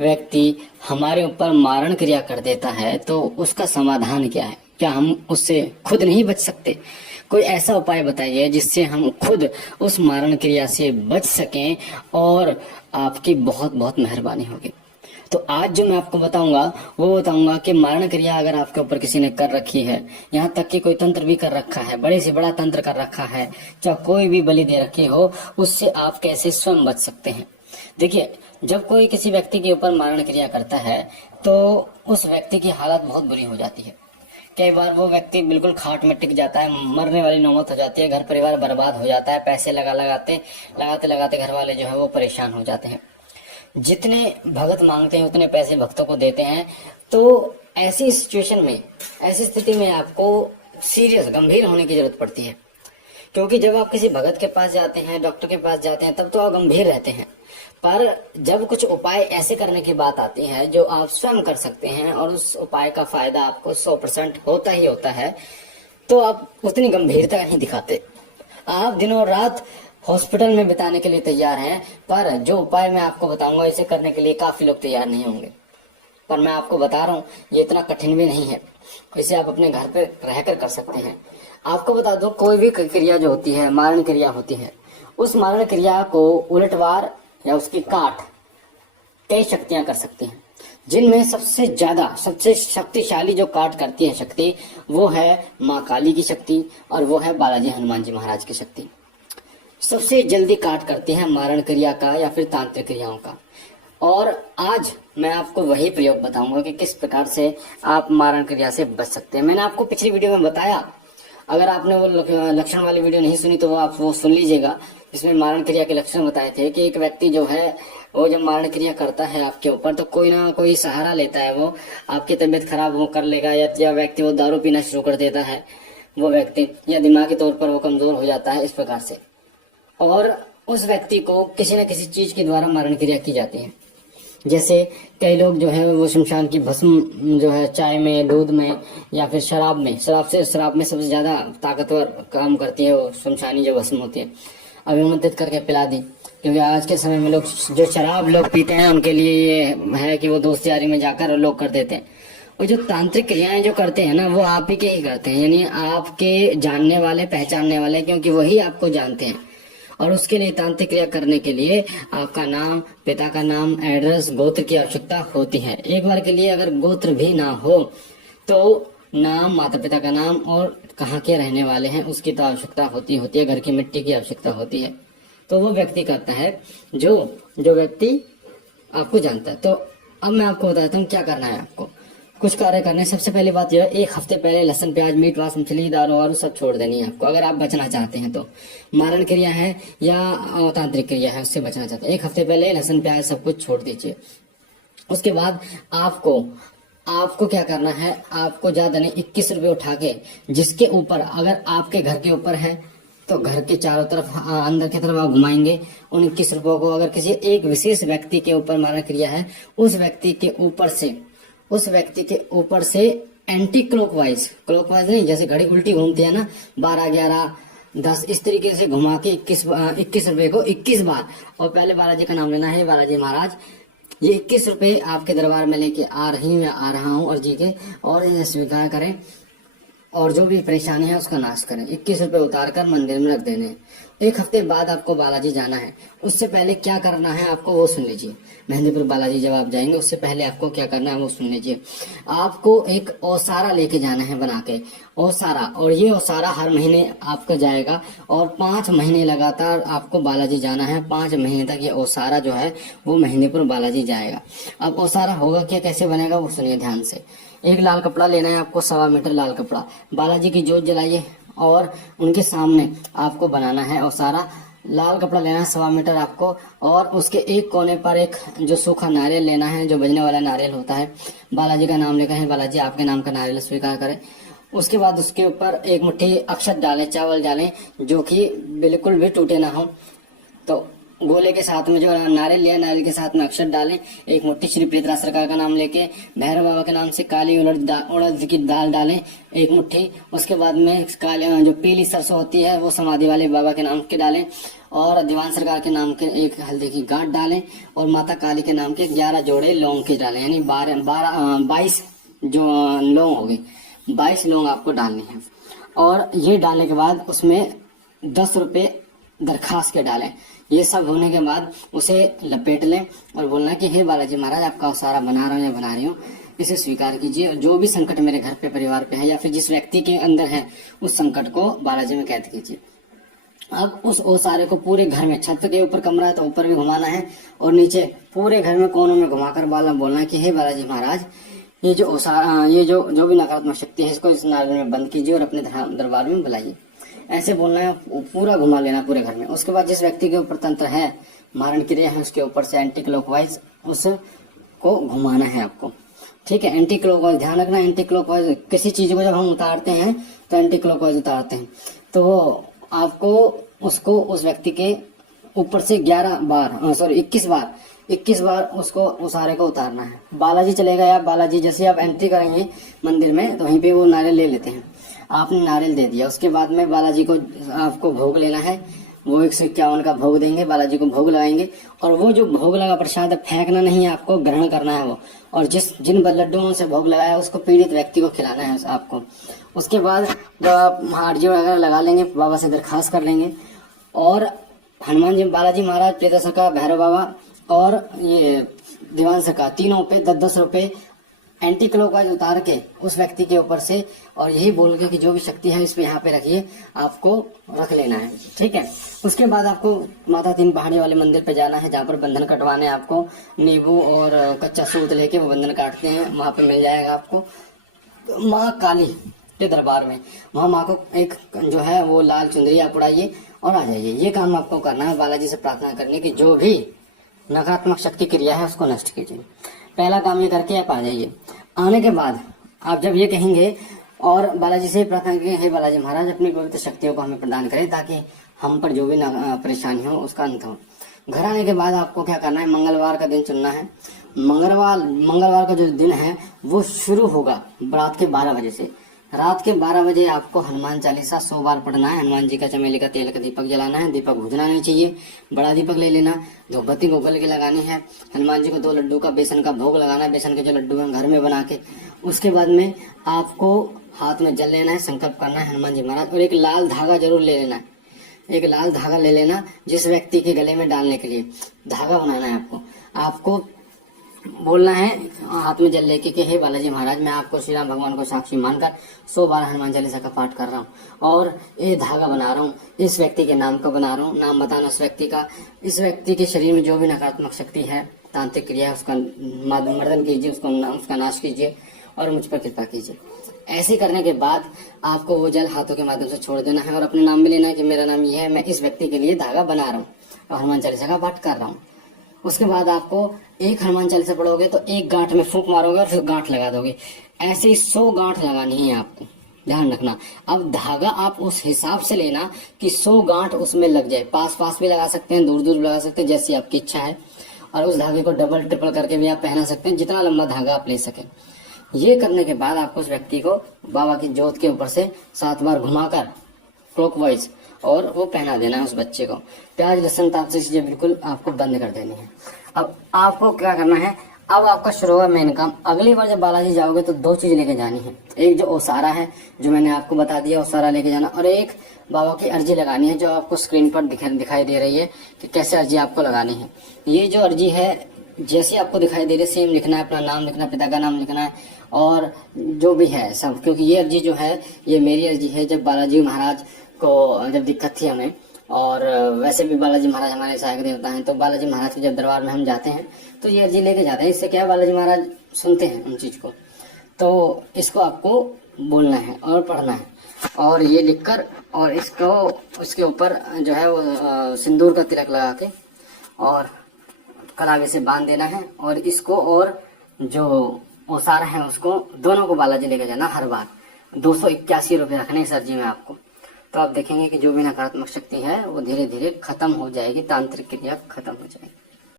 व्यक्ति हमारे ऊपर मारण क्रिया कर देता है तो उसका समाधान क्या है? क्या हम उससे खुद नहीं बच सकते? कोई ऐसा उपाय बताइए जिससे हम खुद उस मारण क्रिया से बच सकें और आपकी बहुत बहुत मेहरबानी होगी। तो आज जो मैं आपको बताऊंगा वो बताऊंगा कि मारण क्रिया अगर आपके ऊपर किसी ने कर रखी है, यहाँ तक कि कोई तंत्र भी कर रखा है, बड़े से बड़ा तंत्र कर रखा है, चाहे कोई भी बलि दे रखी हो, उससे आप कैसे स्वयं बच सकते हैं। देखिए, जब कोई किसी व्यक्ति के ऊपर मारण क्रिया करता है तो उस व्यक्ति की हालत बहुत बुरी हो जाती है। कई बार वो व्यक्ति बिल्कुल खाट में टिक जाता है, मरने वाली नौबत हो जाती है, घर परिवार बर्बाद हो जाता है, पैसे लगाते लगाते घर वाले जो है वो परेशान हो जाते हैं। जितने भगत मांगते हैं उतने पैसे भक्तों को देते हैं। तो ऐसी सिचुएशन में, ऐसी स्थिति में आपको सीरियस गंभीर होने की जरूरत पड़ती है। क्योंकि जब आप किसी भगत के पास जाते हैं, डॉक्टर के पास जाते हैं, तब तो आप गंभीर रहते हैं। पर जब कुछ उपाय ऐसे करने की बात आती है जो आप स्वयं कर सकते हैं और उस उपाय का फायदा आपको 100% होता ही होता है, तो आप उतनी गंभीरता नहीं दिखाते। आप दिनों रात हॉस्पिटल में बिताने के लिए तैयार हैं, पर जो उपाय मैं आपको बताऊंगा इसे करने के लिए काफी लोग तैयार नहीं होंगे। पर मैं आपको बता रहा हूँ ये इतना कठिन भी नहीं है, इसे आप अपने घर पे रहकर कर सकते हैं। आपको बता दो, कोई भी क्रिया जो होती है, मारण क्रिया होती है, उस मारण क्रिया को उलटवार या उसकी काट कई शक्तियां कर सकती हैं, जिनमें सबसे ज्यादा, सबसे शक्तिशाली जो काट करती है शक्ति, वो है माँ काली की शक्ति और वो है बालाजी हनुमान जी महाराज की शक्ति। सबसे जल्दी काट करते हैं मारण क्रिया का या फिर तांत्रिक क्रियाओं का। और आज मैं आपको वही प्रयोग बताऊंगा कि किस प्रकार से आप मारण क्रिया से बच सकते हैं। मैंने आपको पिछली वीडियो में बताया, अगर आपने वो लक्षण वाली वीडियो नहीं सुनी तो वो आप वो सुन लीजिएगा, जिसमें मारण क्रिया के लक्षण बताए थे कि एक व्यक्ति जो है वो जब मारण क्रिया करता है आपके ऊपर तो कोई ना कोई सहारा लेता है, वो आपकी तबीयत खराब वो कर लेगा, या व्यक्ति वो दारू पीना शुरू कर देता है वो व्यक्ति, या दिमागी तौर पर वो कमजोर हो जाता है, इस प्रकार से। और उस व्यक्ति को किसी न किसी चीज के द्वारा मारण क्रिया की जाती है। जैसे कई लोग जो है वो शमशान की भस्म जो है चाय में, दूध में या फिर शराब में सबसे ज्यादा ताकतवर काम करती है वो शमशानी जो भस्म होती है, अभिमंत्रित करके पिला दी। क्योंकि आज के समय में लोग जो शराब लोग पीते हैं उनके लिए ये है कि वो दोस्त यारी में जाकर लोग कर देते हैं। और जो तांत्रिक क्रियाएं जो करते हैं ना, वो आप ही के ही करते हैं, यानी आपके जानने वाले, पहचानने वाले, क्योंकि वही आपको जानते हैं। और उसके लिए तांत्रिक क्रिया करने के लिए आपका नाम, पिता का नाम, एड्रेस, गोत्र की आवश्यकता होती है। एक बार के लिए अगर गोत्र भी ना हो तो नाम, माता पिता का नाम और कहाँ के रहने वाले हैं उसकी तो आवश्यकता होती है। घर की मिट्टी की आवश्यकता होती है। तो वो व्यक्ति करता है जो व्यक्ति आपको जानता है। तो अब मैं आपको बताता हूँ क्या करना है। आपको कुछ कार्य करने, सबसे पहली बात यह है, एक हफ्ते पहले लहसुन, प्याज, मीट, मांस, मछली, दारू वारू सब छोड़ देनी है आपको, अगर आप बचना चाहते हैं तो। मारण क्रिया है या तांत्रिक क्रिया है, उससे बचना चाहते हैं, एक हफ्ते पहले लहसुन, प्याज सब कुछ छोड़ दीजिए। उसके बाद आपको क्या करना है, आपको ज्यादा नहीं, 21 रुपए उठा के, जिसके ऊपर, अगर आपके घर के ऊपर है तो घर के चारों तरफ, अंदर की तरफ आप घुमाएंगे। उन 21 रुपयों को अगर किसी एक विशेष व्यक्ति के ऊपर मारण क्रिया है, उस व्यक्ति के ऊपर से एंटी क्लॉकवाइज नहीं, जैसे घड़ी उल्टी घूमती है ना, 12, 11, 10, इस तरीके से घुमा के 21 रुपए को 21 बार, और पहले बालाजी का नाम लेना है, बालाजी महाराज ये 21 रुपए आपके दरबार में लेके आ रहा हूँ और जी के, और इन्हें स्वीकार करें और जो भी परेशानी है उसका नाश करें। 21 रुपए उतार कर मंदिर में रख देने। एक हफ्ते बाद आपको बालाजी जाना है। उससे पहले क्या करना है आपको वो सुन लीजिए। मेहंदीपुर बालाजी जब आप जाएंगे उससे पहले आपको क्या करना है वो सुन लीजिए। आपको एक ओसारा लेके जाना है बना के, ओसारा, और ये ओसारा हर महीने आपका जाएगा और 5 महीने लगातार आपको बालाजी जाना है। 5 महीने तक ये ओसारा जो है वो मेहंदीपुर बालाजी जाएगा। अब ओसारा होगा क्या, कैसे बनेगा वो सुनिए ध्यान से। एक लाल कपड़ा लेना है आपको, 1.25 मीटर लाल कपड़ा, बालाजी की जोत जलाइए और उनके सामने आपको बनाना है और सारा लाल कपड़ा लेना है 1.25 मीटर आपको, और उसके एक कोने पर एक जो सूखा नारियल लेना है, जो बजने वाला नारियल होता है। बालाजी का नाम लेकर है, बालाजी आपके नाम का नारियल स्वीकार करें। उसके बाद उसके ऊपर एक मुट्ठी अक्षत डालें, चावल डालें, जो कि बिल्कुल भी टूटे ना हो। तो गोले के साथ में जो नारियल लिया, नारियल के साथ में अक्षत डालें। एक मुट्ठी श्री प्रीतराज सरकार का नाम लेके भैरव बाबा के नाम से काली उड़द की दाल डालें, एक मुट्ठी। उसके बाद में काली जो पीली सरसों होती है वो समाधि वाले बाबा के नाम के डालें। और दीवान सरकार के नाम के एक हल्दी की गांठ डालें और माता काली के नाम के 11 जोड़े लौंग के डालें, यानी 22 जो लौंग हो गए, 22 लौंग आपको डालनी है। और ये डालने के बाद उसमें 10 रुपये दरखास्त के डालें। ये सब होने के बाद उसे लपेट लें और बोलना कि हे बालाजी महाराज, आपका उसारा बना रहा हूँ या बना रही हूँ, इसे स्वीकार कीजिए और जो भी संकट मेरे घर पे परिवार पे है या फिर जिस व्यक्ति के अंदर है उस संकट को बालाजी में कैद कीजिए। अब उस ओसारे को पूरे घर में, छत के ऊपर कमरा है तो ऊपर भी घुमाना है और नीचे पूरे घर में कोनों में घुमाकर बोलना है कि हे बालाजी महाराज, ये जो भी नकारात्मक शक्ति है इसको इस नारियल में बंद कीजिए और अपने दरबार में बुलाइए। ऐसे बोलना है, पूरा घुमा लेना पूरे घर में। उसके बाद जिस व्यक्ति के ऊपर तंत्र है, मारण क्रिया है, उसके ऊपर से एंटी क्लॉकवाइज उसको घुमाना है आपको। ठीक है, एंटी क्लॉकवाइज ध्यान रखना। एंटी क्लॉकवाइज किसी चीज को जब हम उतारते हैं तो एंटी क्लॉकवाइज उतारते हैं, तो वो आपको उसको उस व्यक्ति के ऊपर से 21 बार उसको उसारे को उतारना है। बालाजी चलेगा या बालाजी, जैसे आप एंट्री करेंगे मंदिर में तो वहीं पे वो नारियल ले लेते हैं। आपने नारियल दे दिया, उसके बाद में बालाजी को आपको भोग लेना है। वो 151 का भोग देंगे, बालाजी को भोग लगाएंगे और वो जो भोग लगा प्रसाद फेंकना नहीं है, आपको ग्रहण करना है वो। और जिन लड्डुओं से भोग लगाया उसको पीड़ित व्यक्ति को खिलाना है आपको। उसके बाद जब आप आरजी वगैरह लगा लेंगे, बाबा से दरखास्त कर लेंगे और हनुमान जी, बालाजी महाराज, प्रेता सखा, भैरव बाबा और ये दीवान सखा, तीनों पे 10-10 रुपए एंटी क्लॉकवाइज उतार के उस व्यक्ति के ऊपर से और यही बोल के कि जो भी शक्ति है इस पे यहाँ पे रखिए, आपको रख लेना है। ठीक है, उसके बाद आपको माता तीन पहाड़ी वाले मंदिर पे जाना है, जहाँ पर बंधन कटवाने आपको नींबू और कच्चा सूत लेके वो बंधन काटते हैं, वहां पे मिल जाएगा आपको माँ काली के दरबार में। वहाँ माँ को एक जो है वो लाल चुंदरी आप उड़ाइए और आ जाइए। ये काम आपको करना है, बालाजी से प्रार्थना करने की जो भी नकारात्मक शक्ति क्रिया है उसको नष्ट कीजिए। पहला काम ये करके आप आ जाइए। आने के बाद आप जब ये कहेंगे और बालाजी से प्रार्थना करेंगे, हे बालाजी महाराज, अपनी पवित्र शक्तियों को हमें प्रदान करें ताकि हम पर जो भी परेशानी हो उसका अंत हो। घर आने के बाद आपको क्या करना है, मंगलवार का दिन चुनना है। मंगलवार का जो दिन है वो शुरू होगा रात के 12 बजे से। रात के 12 बजे आपको हनुमान चालीसा 100 बार पढ़ना है। हनुमान जी का चमेली का तेल का दीपक जलाना है, दीपक बुझना नहीं चाहिए, बड़ा दीपक ले लेना, धूपबत्ती गूगल के लगानी है। हनुमान जी को 2 लड्डू का बेसन का भोग लगाना है, बेसन के जो लड्डू हैं घर में बना के। उसके बाद में आपको हाथ में जल लेना है, संकल्प करना है हनुमान जी महाराज, और एक लाल धागा जरूर ले लेना है। एक लाल धागा ले लेना जिस व्यक्ति के गले में डालने के लिए धागा बनाना है आपको बोलना है हाथ में जल लेके कि हे बालाजी महाराज, मैं आपको श्री राम भगवान को साक्षी मानकर 100 बार हनुमान चालीसा का पाठ कर रहा हूँ और ये धागा बना रहा हूँ, इस व्यक्ति के नाम का बना रहा हूँ। नाम बताना उस व्यक्ति का। इस व्यक्ति के शरीर में जो भी नकारात्मक शक्ति है, तांत्रिक क्रिया है, उसका मर्दन कीजिए, उसका नाश कीजिए और मुझ पर कृपा कीजिए। ऐसे करने के बाद आपको वो जल हाथों के माध्यम से छोड़ देना है और अपने नाम में लेना है कि मेरा नाम ये है, मैं इस व्यक्ति के लिए धागा बना रहा हूँ और हनुमान चालीसा का पाठ कर रहा हूँ। उसके बाद आपको एक हनुमान चालीसा पढ़ोगे तो एक गांठ में फूंक मारोगे और फिर गांठ लगा दोगे। ऐसे ही 100 गांठ लगानी है आपको, ध्यान रखना। अब धागा आप उस हिसाब से लेना कि 100 गांठ उसमें लग जाए। पास भी लगा सकते हैं, दूर भी लगा सकते हैं, जैसी आपकी इच्छा है। और उस धागे को डबल ट्रिपल करके भी आप पहना सकते हैं, जितना लंबा धागा आप ले सके। ये करने के बाद आपको उस व्यक्ति को बाबा की जोत के ऊपर से 7 बार घुमाकर क्लॉकवाइज और वो पहना देना है उस बच्चे को। प्याज लहसुन तामसी चीजें बिल्कुल आपको बंद कर देनी है। अब आपको क्या करना है, अब आपका शुरू हुआ मेन काम। अगली बार जब बालाजी जाओगे तो 2 चीज लेके जानी है। एक जो ओसारा है जो मैंने आपको बता दिया, ओसारा लेके जाना, और एक बाबा की अर्जी लगानी है जो आपको स्क्रीन पर दिखाई दे रही है कि कैसे अर्जी आपको लगानी है। ये जो अर्जी है जैसे आपको दिखाई दे रही है सेम लिखना है, अपना नाम लिखना है, पिता का नाम लिखना है और जो भी है सब। क्योंकि ये अर्जी जो है ये मेरी अर्जी है। जब बालाजी महाराज को जब दिक्कत थी हमें, और वैसे भी बालाजी महाराज हमारे सहायक देवता हैं, तो बालाजी महाराज के जब दरबार में हम जाते हैं तो ये अर्जी लेके जाते हैं। इससे क्या है, बालाजी महाराज सुनते हैं उन चीज को। तो इसको आपको बोलना है और पढ़ना है और ये लिखकर और इसको उसके ऊपर जो है वो सिंदूर का तिलक लगा के और कलावे से बांध देना है। और इसको और जो ओसारा है उसको दोनों को बालाजी लेके जाना हर बार। 281 रुपये रखने इस अर्जी में आपको। तो आप देखेंगे कि जो भी नकारात्मक शक्ति है वो धीरे धीरे खत्म हो जाएगी, तांत्रिक क्रिया खत्म हो जाएगी।